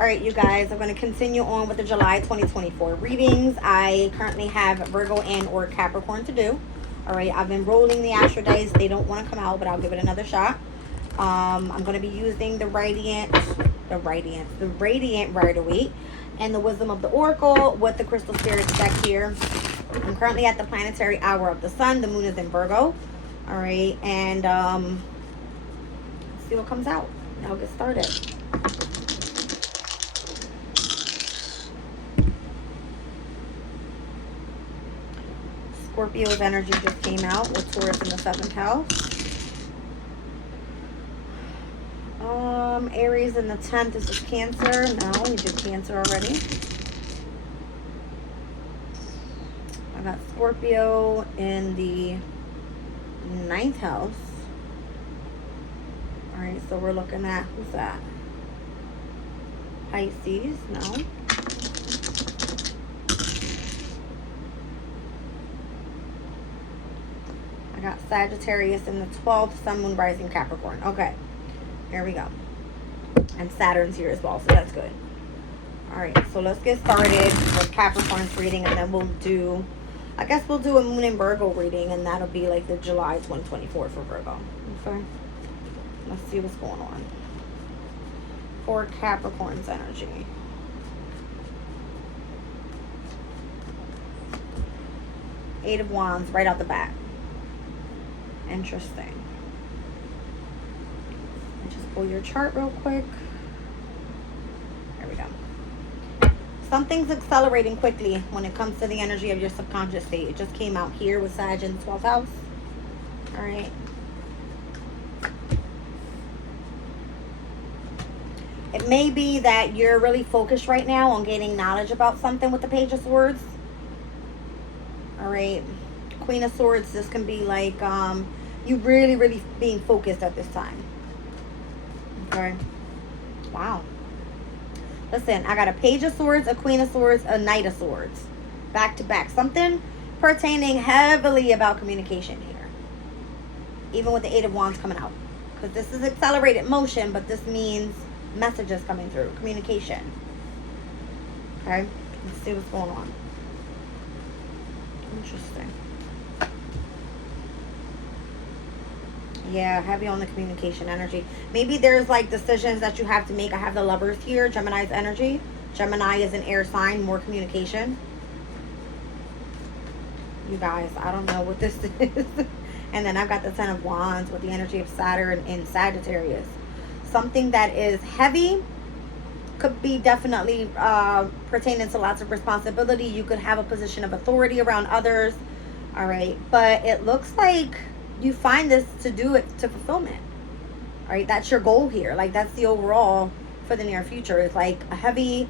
All right, you guys, I'm going to continue on with the July 2024 readings. I currently have Virgo and or Capricorn to do. All right, I've been rolling the astro dice. They don't want to come out, but I'll give it another shot. I'm going to be using the Radiant Rider-Waite and the Wisdom of the Oracle with the Crystal Spirits deck here. I'm currently at the planetary hour of the sun. The moon is in Virgo. All right, and let's see what comes out. I'll get started. Scorpio's energy just came out with Taurus in the 7th house. Aries in the 10th. This is Cancer. No, we did Cancer already. I got Scorpio in the 9th house. All right, so we're looking at, who's that? Pisces. No. I got Sagittarius in the 12th, Sun, Moon, Rising, Capricorn. Okay, here we go. And Saturn's here as well, so that's good. All right, so let's get started with Capricorn's reading, and then we'll do, I guess we'll do a Moon and Virgo reading, and that'll be like the July 2024 for Virgo. Okay, let's see what's going on for Capricorn's energy. Eight of Wands right out the bat. Interesting. Just pull your chart real quick. There we go. Something's accelerating quickly when it comes to the energy of your subconscious state. It just came out here with Sag in the 12th house. All right. It may be that you're really focused right now on gaining knowledge about something with the Page of Swords. All right. Queen of Swords, this can be like you really being focused at this time. Okay. Wow. Listen, I got a Page of Swords, a Queen of Swords, a Knight of Swords. Back to back. Something pertaining heavily about communication here. Even with the Eight of Wands coming out. Because this is accelerated motion, but this means messages coming through. Communication. Okay. Let's see what's going on. Interesting. Yeah, heavy on the communication energy. Maybe there's like decisions that you have to make. I have the Lovers here, Gemini's energy. Gemini is an air sign, more communication. You guys, I don't know what this is. And then I've got the Ten of Wands with the energy of Saturn in Sagittarius. Something that is heavy could be definitely pertaining to lots of responsibility. You could have a position of authority around others. All right, but it looks like you find this to do it to fulfillment. All right, that's your goal here. Like, that's the overall for the near future. It's like a heavy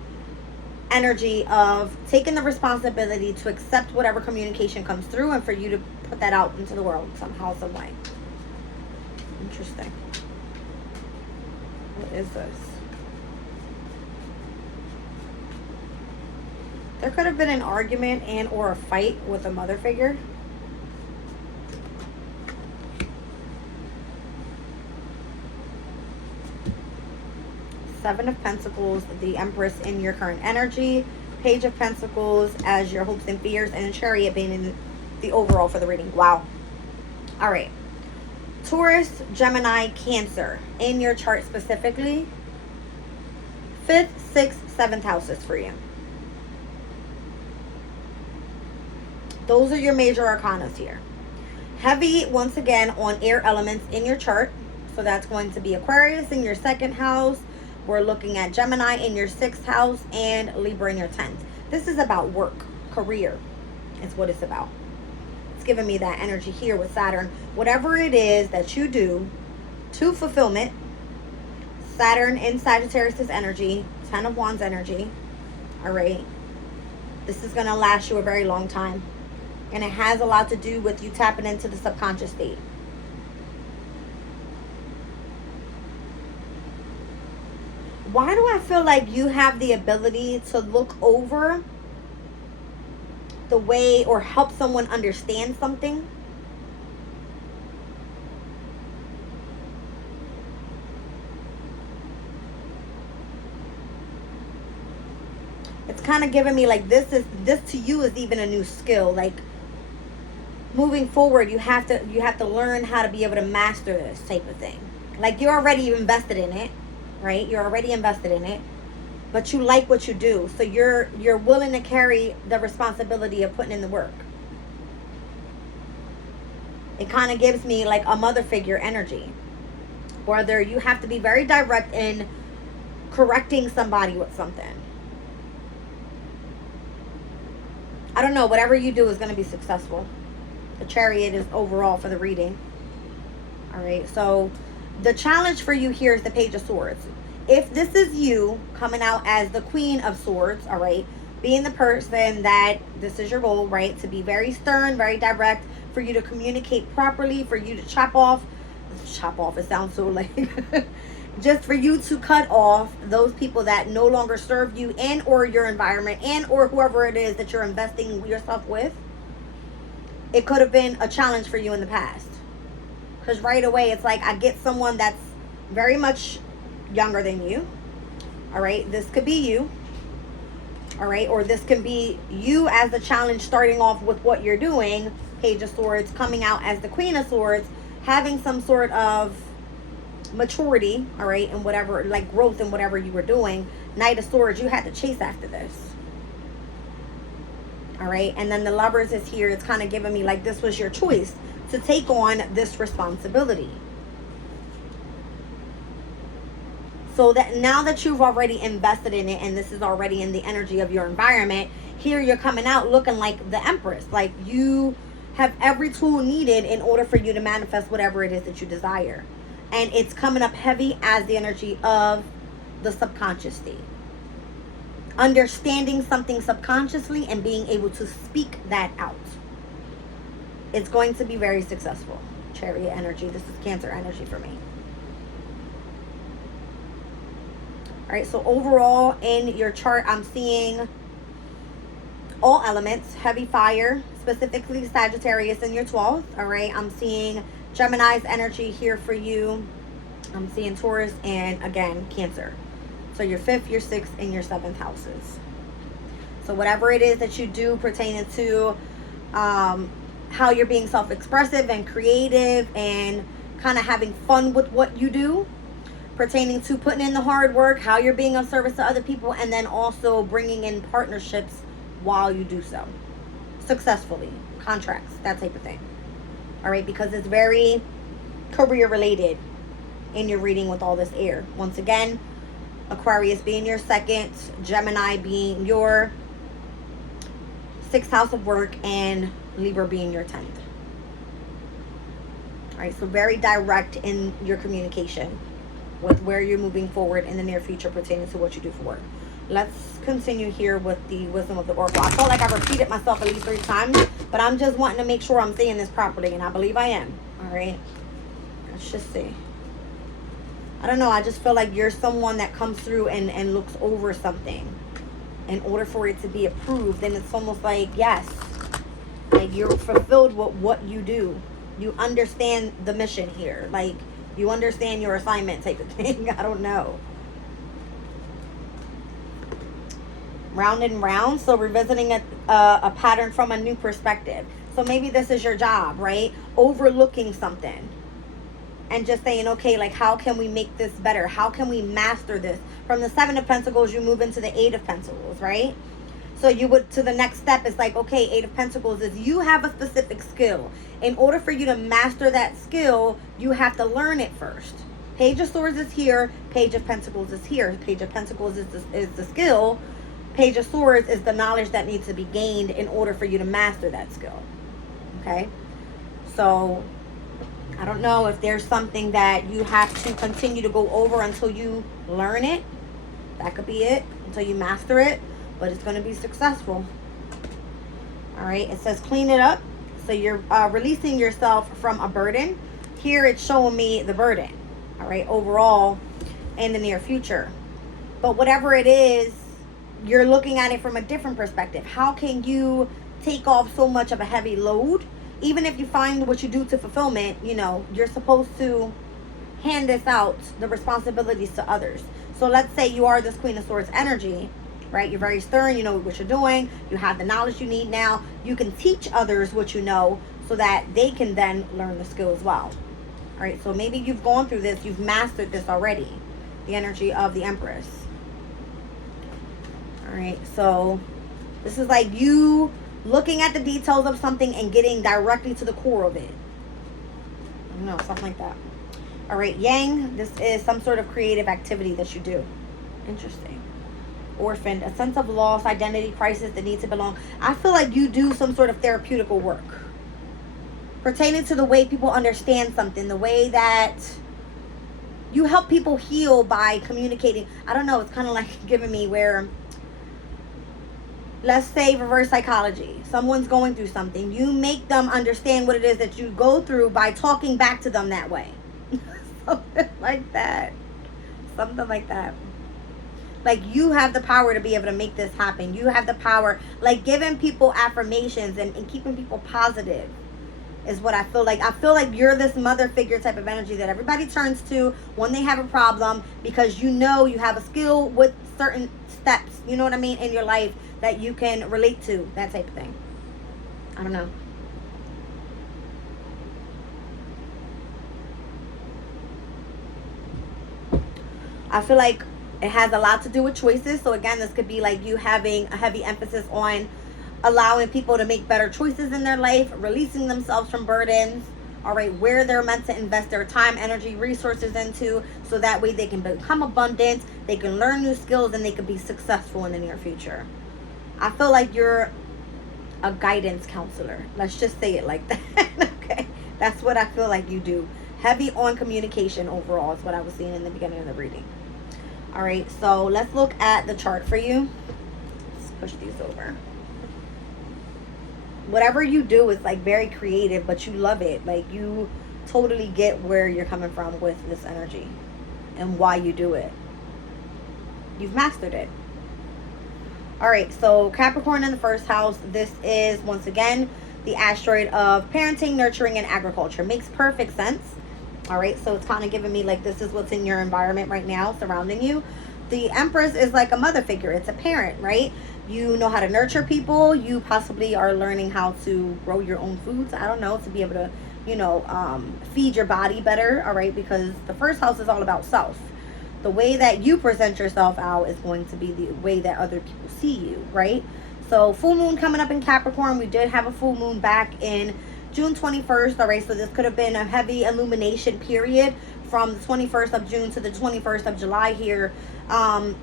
energy of taking the responsibility to accept whatever communication comes through and for you to put that out into the world somehow, some way. Interesting. What is this? There could have been an argument and or a fight with a mother figure. Seven of Pentacles, the Empress in your current energy, Page of Pentacles as your hopes and fears, and Chariot being in the overall for the reading. Wow. All right. Taurus, Gemini, Cancer in your chart specifically. 5th, 6th, 7th houses for you. Those are your major arcanas here. Heavy, once again, on air elements in your chart. So that's going to be Aquarius in your 2nd house. We're looking at Gemini in your 6th house and Libra in your 10th. This is about work, career. It's what it's about. It's giving me that energy here with Saturn. Whatever it is that you do to fulfillment. Saturn in Sagittarius' energy. 10 of Wands energy. All right. This is going to last you a very long time. And it has a lot to do with you tapping into the subconscious state. Why do I feel like you have the ability to look over the way or help someone understand something? It's kind of giving me like this to you is even a new skill. Like moving forward, you have to learn how to be able to master this type of thing. Like you're already invested in it, right? You're already invested in it, but you like what you do, so you're willing to carry the responsibility of putting in the work. It kind of gives me like a mother figure energy, whether you have to be very direct in correcting somebody with something. I don't know, whatever you do is going to be successful. The Chariot is overall for the reading. All right, so the challenge for you here is the Page of Swords. If this is you coming out as the Queen of Swords, all right, being the person that this is your goal, right, to be very stern, very direct, for you to communicate properly, for you to chop off, it sounds so like, just for you to cut off those people that no longer serve you and or your environment and or whoever it is that you're investing yourself with. It could have been a challenge for you in the past. Because right away, it's like I get someone that's very much younger than you. All right, this could be you. All right, or this can be you as the challenge starting off with what you're doing. Page of Swords coming out as the Queen of Swords, having some sort of maturity, all right, and whatever, like growth in whatever you were doing. Knight of Swords, you had to chase after this. All right, and then the Lovers is here. It's kind of giving me like this was your choice to take on this responsibility. So that now that you've already invested in it and this is already in the energy of your environment, here you're coming out looking like the Empress. Like you have every tool needed in order for you to manifest whatever it is that you desire. And it's coming up heavy as the energy of the subconscious state. Understanding something subconsciously and being able to speak that out. It's going to be very successful. Chariot energy. This is Cancer energy for me. All right, so overall in your chart, I'm seeing all elements, heavy fire, specifically Sagittarius in your 12th. All right, I'm seeing Gemini's energy here for you. I'm seeing Taurus and again, Cancer. So your 5th, your 6th, and your 7th houses. So whatever it is that you do pertaining to how you're being self-expressive and creative and kind of having fun with what you do, pertaining to putting in the hard work, how you're being of service to other people, and then also bringing in partnerships while you do so successfully, contracts, that type of thing. All right, because it's very career related in your reading with all this air. Once again, Aquarius being your 2nd, Gemini being your 6th house of work, and Libra being your 10th. All right, so very direct in your communication with where you're moving forward in the near future pertaining to what you do for work. Let's continue here with the wisdom of the oracle. I felt like I repeated myself at least 3 times, but I'm just wanting to make sure I'm saying this properly, and I believe I am. All right, let's just see. I don't know, I just feel like you're someone that comes through and looks over something in order for it to be approved. And it's almost like, yes, like you're fulfilled with what you do. You understand the mission here. Like you understand your assignment type of thing. I don't know. Round and round. So revisiting a pattern from a new perspective. So maybe this is your job, right? Overlooking something. And just saying, okay, like how can we make this better? How can we master this? From the 7 of Pentacles, you move into the 8 of Pentacles, right? So you would, to the next step is like, okay, 8 of Pentacles is you have a specific skill. In order for you to master that skill, you have to learn it first. Page of Swords is here. Page of Pentacles is here. Page of Pentacles is the skill. Page of Swords is the knowledge that needs to be gained in order for you to master that skill. Okay? So I don't know if there's something that you have to continue to go over until you learn it. That could be it. Until you master it. But it's going to be successful. All right. It says clean it up. So you're releasing yourself from a burden. Here it's showing me the burden. All right. Overall in the near future. But whatever it is, you're looking at it from a different perspective. How can you take off so much of a heavy load? Even if you find what you do to fulfillment, you know, you're supposed to hand this out, the responsibilities to others. So let's say you are this Queen of Swords energy. right? You're very stern. You know what you're doing. You have the knowledge you need now. You can teach others what you know so that they can then learn the skill as well. All right, so maybe you've gone through this. You've mastered this already. The energy of the Empress. All right, so this is like you looking at the details of something and getting directly to the core of it. I don't know, something like that. All right, Yang, this is some sort of creative activity that you do. Interesting. Orphaned, a sense of loss, identity crisis, the need to belong. I feel like you do some sort of therapeutical work pertaining to the way people understand something, the way that you help people heal by communicating. I don't know, it's kind of like giving me where, let's say reverse psychology. Someone's going through something. You make them understand what it is that you go through by talking back to them that way. Something like that. Something like that. Like you have the power to be able to make this happen. You have the power, like giving people affirmations and keeping people positive is what I feel like. I feel like you're this mother figure type of energy that everybody turns to when they have a problem, because you know you have a skill with certain steps, you know what I mean, in your life that you can relate to, that type of thing. I don't know. I feel like it has a lot to do with choices. So again, this could be like you having a heavy emphasis on allowing people to make better choices in their life, releasing themselves from burdens, all right, where they're meant to invest their time, energy, resources into, so that way they can become abundant, they can learn new skills, and they can be successful in the near future. I feel like you're a guidance counselor. Let's just say it like that. Okay, that's what I feel like you do. Heavy on communication overall is what I was seeing in the beginning of the reading. All right, so let's look at the chart for you. Let's push these over. Whatever you do is like very creative, but you love it. Like you totally get where you're coming from with this energy and why you do it. You've mastered it. All right, so Capricorn in the first house. This is once again the asteroid of parenting, nurturing, and agriculture. Makes perfect sense. All right, so it's kind of giving me like this is what's in your environment right now surrounding you. The Empress is like a mother figure. It's a parent, right? You know how to nurture people. You possibly are learning how to grow your own foods. I don't know, to be able to, you know, feed your body better, all right? Because the first house is all about self. The way that you present yourself out is going to be the way that other people see you, right? So full moon coming up in Capricorn. We did have a full moon back in June 21st, all right? So this could have been a heavy illumination period from the 21st of June to the 21st of July here,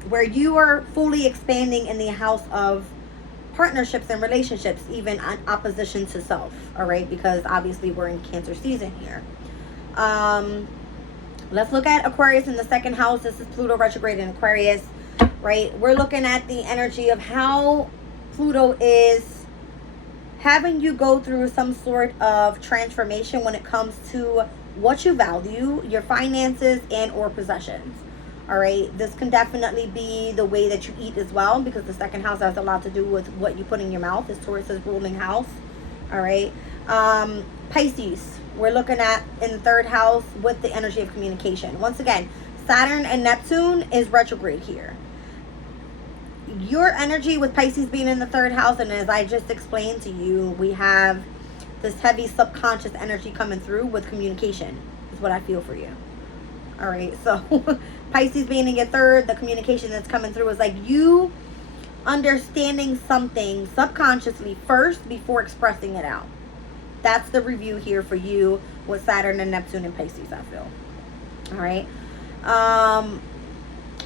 where you are fully expanding in the house of partnerships and relationships, even in opposition to self, all right? Because obviously we're in Cancer season here. Let's look at Aquarius in the second house. This is Pluto retrograde in Aquarius, right? We're looking at the energy of how Pluto is having you go through some sort of transformation when it comes to what you value, your finances, and or possessions. All right, this can definitely be the way that you eat as well, because the second house has a lot to do with what you put in your mouth. It's Taurus's ruling house. All right, Pisces, we're looking at in the third house with the energy of communication. Once again, Saturn and Neptune is retrograde here. Your energy with Pisces being in the third house, and as I just explained to you, we have this heavy subconscious energy coming through with communication is what I feel for you. All right, so Pisces being in your third, the communication that's coming through is like you understanding something subconsciously first before expressing it out. That's the review here for you with Saturn and Neptune and Pisces, I feel. All right.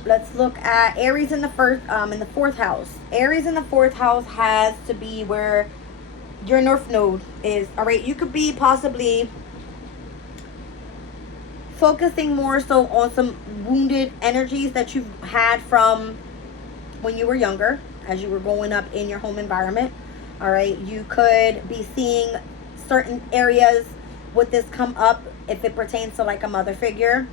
Let's look at Aries in the fourth house. Aries in the fourth house has to be where your North Node is. All right, you could be possibly focusing more so on some wounded energies that you've had from when you were younger, as you were growing up in your home environment. All right, you could be seeing certain areas with this come up if it pertains to like a mother figure.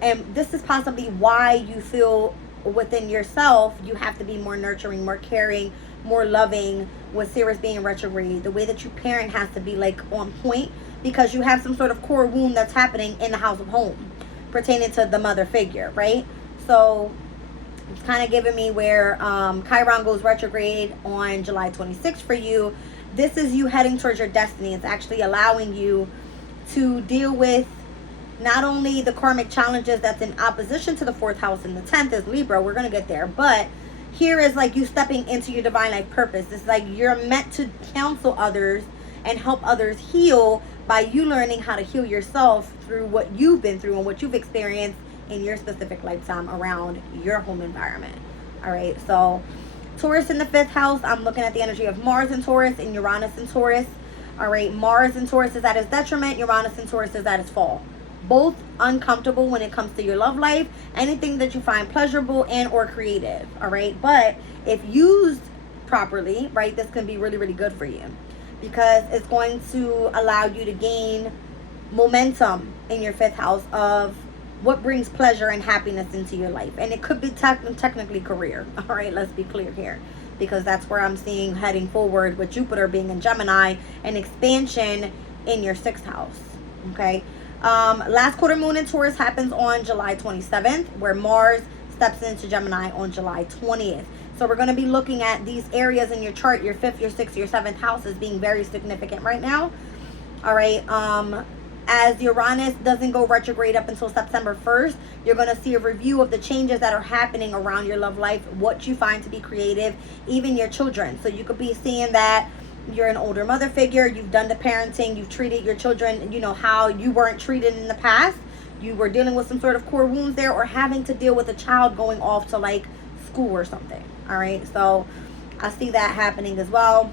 And this is possibly why you feel within yourself you have to be more nurturing, more caring, more loving with Sirius being retrograde. The way that you parent has to be like on point, because you have some sort of core wound that's happening in the house of home pertaining to the mother figure, right? So It's kind of giving me where Chiron goes retrograde on July 26th for you. This is you heading towards your destiny. It's actually allowing you to deal with not only the karmic challenges that's in opposition to the 4th house, and the 10th is Libra. We're going to get there. But here is like you stepping into your divine life purpose. It's like you're meant to counsel others and help others heal by you learning how to heal yourself through what you've been through and what you've experienced in your specific lifetime around your home environment. All right, so Taurus in the 5th house, I'm looking at the energy of Mars in Taurus and Uranus in Taurus. All right, Mars in Taurus is at its detriment, Uranus in Taurus is at its fall. Both uncomfortable when it comes to your love life, anything that you find pleasurable and or creative. All right, but if used properly, right, this can be really, really good for you, because it's going to allow you to gain momentum in your 5th house of what brings pleasure and happiness into your life. And it could be technically career. All right, let's be clear here, because that's where I'm seeing heading forward with Jupiter being in Gemini, an expansion in your 6th house. Okay. Last quarter moon in Taurus happens on July 27th, where Mars steps into Gemini on July 20th. So we're going to be looking at these areas in your chart, your 5th, your 6th, your 7th house, as being very significant right now. All right. As Uranus doesn't go retrograde up until September 1st, you're going to see a review of the changes that are happening around your love life, what you find to be creative, even your children. So you could be seeing that you're an older mother figure, you've done the parenting, you've treated your children, you know, how you weren't treated in the past. You were dealing with some sort of core wounds there, or having to deal with a child going off to like school or something. All right, so I see that happening as well.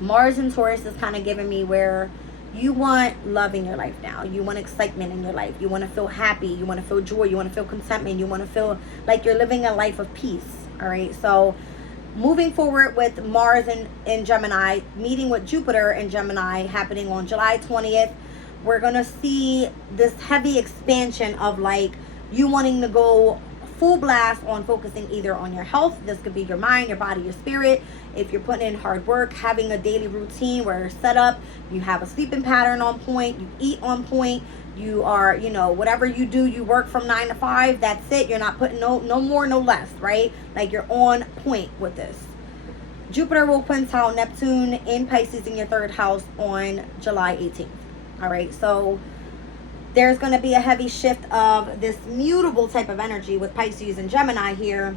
Mars in Taurus is kind of giving me where you want love in your life now. You want excitement in your life. You want to feel happy. You want to feel joy. You want to feel contentment. You want to feel like you're living a life of peace. All right, so moving forward with Mars in Gemini, meeting with Jupiter in Gemini happening on July 20th, we're going to see this heavy expansion of like you wanting to go full blast on focusing either on your health. This could be your mind, your body, your spirit. If you're putting in hard work, having a daily routine where you're set up, you have a sleeping pattern on point, you eat on point, you are, you know, whatever you do, you work from 9 to 5, that's it. You're not putting no more, no less, right? Like you're on point with this. Jupiter will quintile Neptune in Pisces in your 3rd house on July 18th. All right, so there's going to be a heavy shift of this mutable type of energy with Pisces and Gemini here,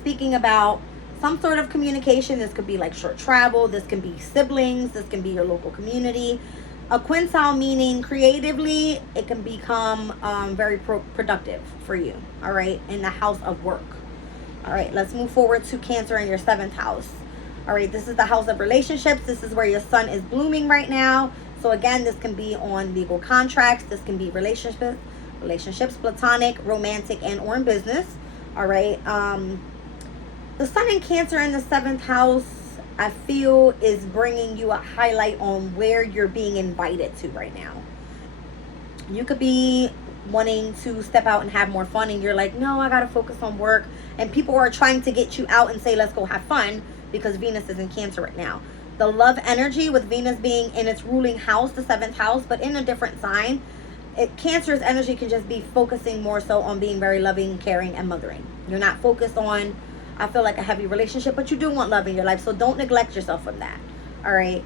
speaking about some sort of communication. This could be like short travel. This can be siblings. This can be your local community. A quintile meaning creatively, it can become very productive for you. All right, in the house of work. All right, let's move forward to Cancer in your 7th house. All right, this is the house of relationships. This is where your sun is blooming right now. So again, this can be on legal contracts. This can be relationships, platonic, romantic, and or in business. All right. The sun in Cancer in the 7th house, I feel, is bringing you a highlight on where you're being invited to right now. You could be wanting to step out and have more fun, and you're like, no, I got to focus on work. And people are trying to get you out and say, let's go have fun, because Venus is in Cancer right now. The love energy with Venus being in its ruling house, the 7th house, but in a different sign. Cancer's energy can just be focusing more so on being very loving, caring, and mothering. You're not focused on, I feel like, a heavy relationship, but you do want love in your life. So don't neglect yourself from that. All right.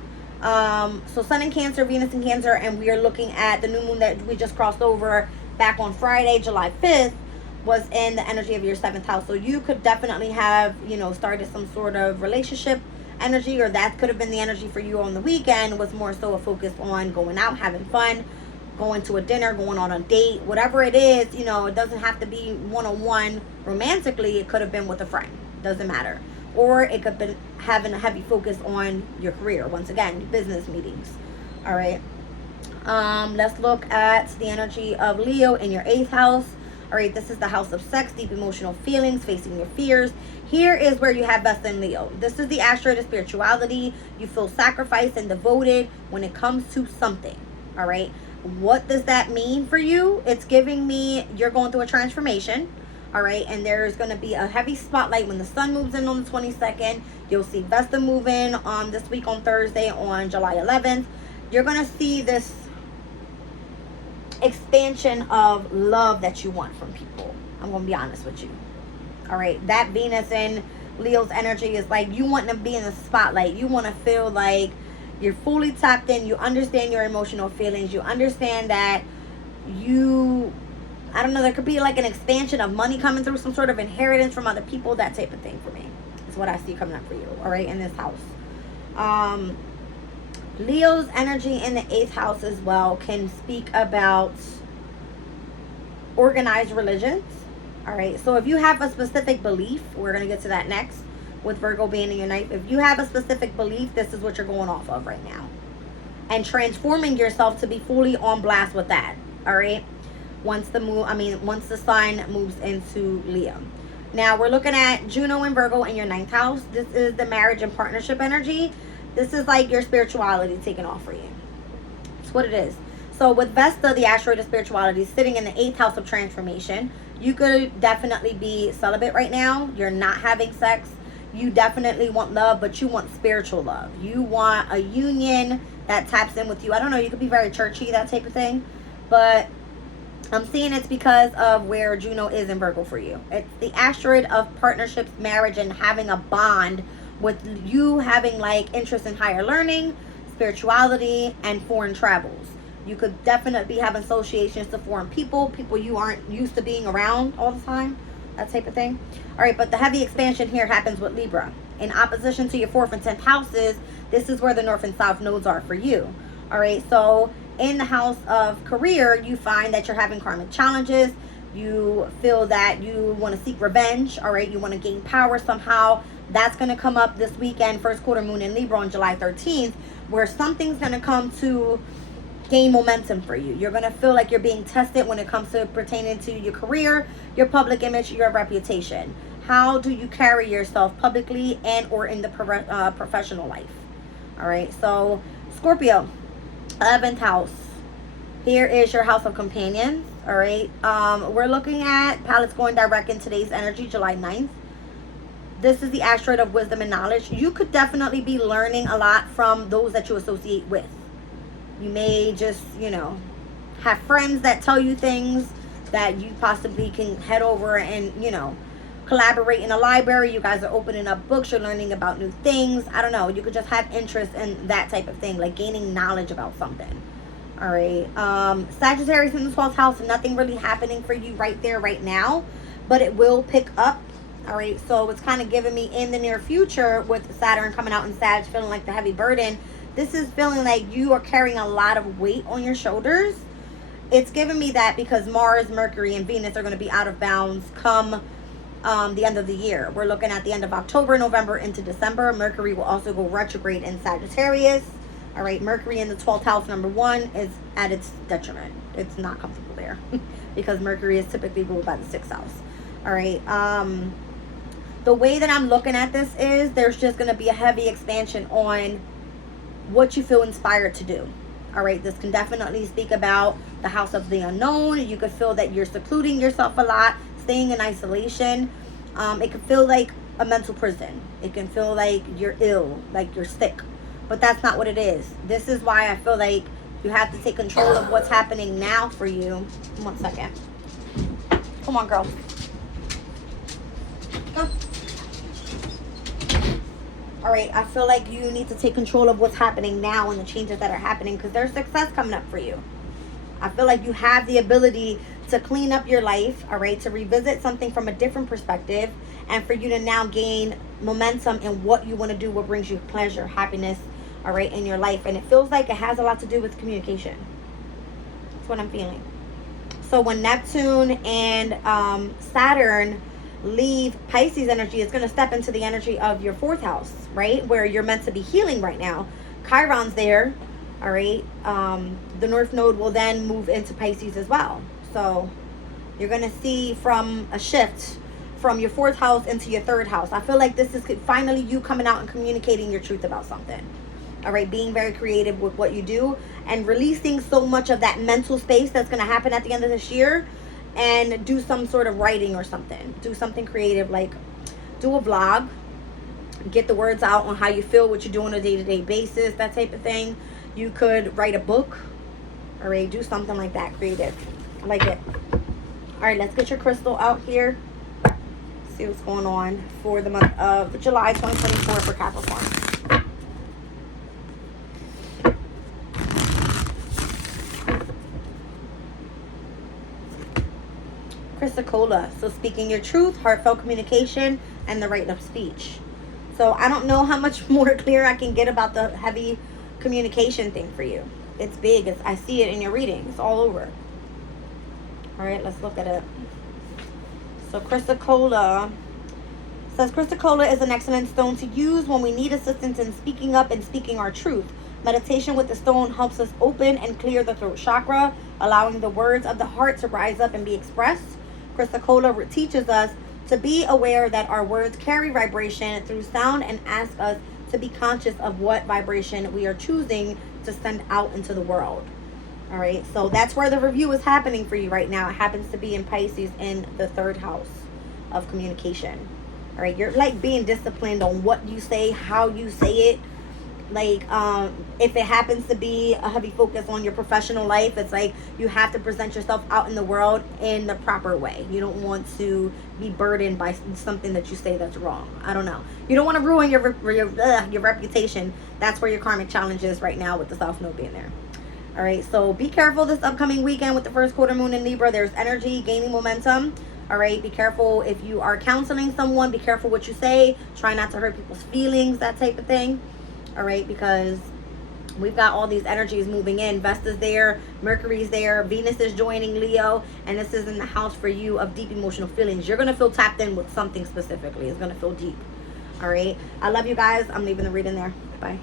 So Sun in Cancer, Venus in Cancer, and we are looking at the new moon that we just crossed over back on Friday, July 5th, was in the energy of your 7th house. So you could definitely have, you know, started some sort of relationship energy, or that could have been the energy for you on the weekend, was more so a focus on going out, having fun, going to a dinner, going on a date, whatever it is. You know, it doesn't have to be one-on-one romantically. It could have been with a friend, doesn't matter. Or it could have been having a heavy focus on your career, once again, business meetings. All right, let's look at the energy of Leo in your 8th house. All right, this is the house of sex, deep emotional feelings, facing your fears. Here is where you have Vesta and Leo. This is the asteroid of spirituality. You feel sacrificed and devoted when it comes to something. All right, what does that mean for you? It's giving me you're going through a transformation. All right, and there's going to be a heavy spotlight when the sun moves in on the 22nd. You'll see Vesta move in this week on Thursday on July 11th. You're going to see this expansion of love that you want from people. I'm going to be honest with you. All right, that Venus in Leo's energy is like you want to be in the spotlight. You want to feel like you're fully tapped in. You understand your emotional feelings. You understand that you, I don't know, there could be like an expansion of money coming through, some sort of inheritance from other people, that type of thing for me. Is what I see coming up for you, all right, in this house. Leo's energy in the 8th house as well can speak about organized religions. All right, so if you have a specific belief, we're going to get to that next with Virgo being in your 9th. If you have a specific belief, this is what you're going off of right now. And transforming yourself to be fully on blast with that. All right, once the sign moves into Leo. Now we're looking at Juno and Virgo in your 9th house. This is the marriage and partnership energy. This is like your spirituality taking off for you. That's what it is. So with Vesta, the asteroid of spirituality, sitting in the 8th house of transformation, you could definitely be celibate right now. You're not having sex. You definitely want love, but you want spiritual love. You want a union that taps in with you. I don't know, you could be very churchy, that type of thing. But I'm seeing it's because of where Juno is in Virgo for you. It's the asteroid of partnerships, marriage, and having a bond with you, having like interest in higher learning, spirituality, and foreign travels. You could definitely have associations to foreign people you aren't used to being around all the time, that type of thing. All right, but the heavy expansion here happens with Libra. In opposition to your 4th and 10th houses, this is where the North and South nodes are for you. All right, so in the house of career, you find that you're having karmic challenges. You feel that you want to seek revenge. All right, you want to gain power somehow. That's going to come up this weekend, first quarter moon in Libra on July 13th, where something's going to come to gain momentum for you. You're going to feel like you're being tested when it comes to pertaining to your career, your public image, your reputation. How do you carry yourself publicly and or in the professional life? All right, so Scorpio, 11th house. Here is your house of companions. All right, we're looking at planets going direct in today's energy, July 9th. This is the asteroid of wisdom and knowledge. You could definitely be learning a lot from those that you associate with. You may just, have friends that tell you things that you possibly can head over and, collaborate in a library. You guys are opening up books. You're learning about new things. I don't know. You could just have interest in that type of thing, like gaining knowledge about something. All right. Sagittarius in the 12th house, nothing really happening for you right there, right now, but it will pick up. All right. So it's kind of giving me in the near future with Saturn coming out in Sag, feeling like the heavy burden. This is feeling like you are carrying a lot of weight on your shoulders. It's giving me that because Mars, Mercury, and Venus are going to be out of bounds come the end of the year. We're looking at the end of October, November into December. Mercury will also go retrograde in Sagittarius. All right, Mercury in the 12th house, number 1, is at its detriment. It's not comfortable there because Mercury is typically ruled by the 6th house. All right. The way that I'm looking at this is there's just going to be a heavy expansion on what you feel inspired to do. All right, this can definitely speak about the house of the unknown. You could feel that you're secluding yourself a lot, staying in isolation. It could feel like a mental prison. It can feel like you're ill, like you're sick, but that's not what it is. This is why I feel like you have to take control of what's happening now for you. 1 second. Come on, girl. Go. All right, I feel like you need to take control of what's happening now and the changes that are happening because there's success coming up for you. I feel like you have the ability to clean up your life, all right, to revisit something from a different perspective, and for you to now gain momentum in what you want to do, what brings you pleasure, happiness, all right, in your life. And it feels like it has a lot to do with communication. That's what I'm feeling. So when Neptune and Saturn leave Pisces energy, it's going to step into the energy of your 4th house, right? Where you're meant to be healing right now. Chiron's there, all right? The North Node will then move into Pisces as well. So you're going to see from a shift from your 4th house into your 3rd house. I feel like this is finally you coming out and communicating your truth about something. All right, being very creative with what you do and releasing so much of that mental space that's going to happen at the end of this year. And do some sort of writing or something. Do something creative, like do a vlog. Get the words out on how you feel, what you do on a day-to-day basis, that type of thing. You could write a book. All right, do something like that, creative. I like it. All right, let's get your crystal out here. See what's going on for the month of July 2024 for Capricorn. Chrysocolla. So speaking your truth, heartfelt communication, and the right of speech. So I don't know how much more clear I can get about the heavy communication thing for you. It's big. I see it in your reading. It's all over. All right, let's look at it. So Chrysocolla says Chrysocolla is an excellent stone to use when we need assistance in speaking up and speaking our truth. Meditation with the stone helps us open and clear the throat chakra, allowing the words of the heart to rise up and be expressed. Chrysocolla teaches us to be aware that our words carry vibration through sound and asks us to be conscious of what vibration we are choosing to send out into the world. All right, so that's where the review is happening for you right now. It happens to be in Pisces in the 3rd house of communication. All right, you're like being disciplined on what you say, how you say it. Like, if it happens to be a heavy focus on your professional life, it's like you have to present yourself out in the world in the proper way. You don't want to be burdened by something that you say that's wrong. I don't know. You don't want to ruin your reputation. That's where your karmic challenge is right now with the South Node being there. All right, so be careful this upcoming weekend with the first quarter moon in Libra. There's energy gaining momentum. All right, be careful if you are counseling someone. Be careful what you say. Try not to hurt people's feelings, that type of thing. All right, because we've got all these energies moving in. Vesta's there, Mercury's there, Venus is joining Leo, and this is in the house for you of deep emotional feelings. You're going to feel tapped in with something specifically. It's going to feel deep. All right, I love you guys. I'm leaving the reading there. Bye.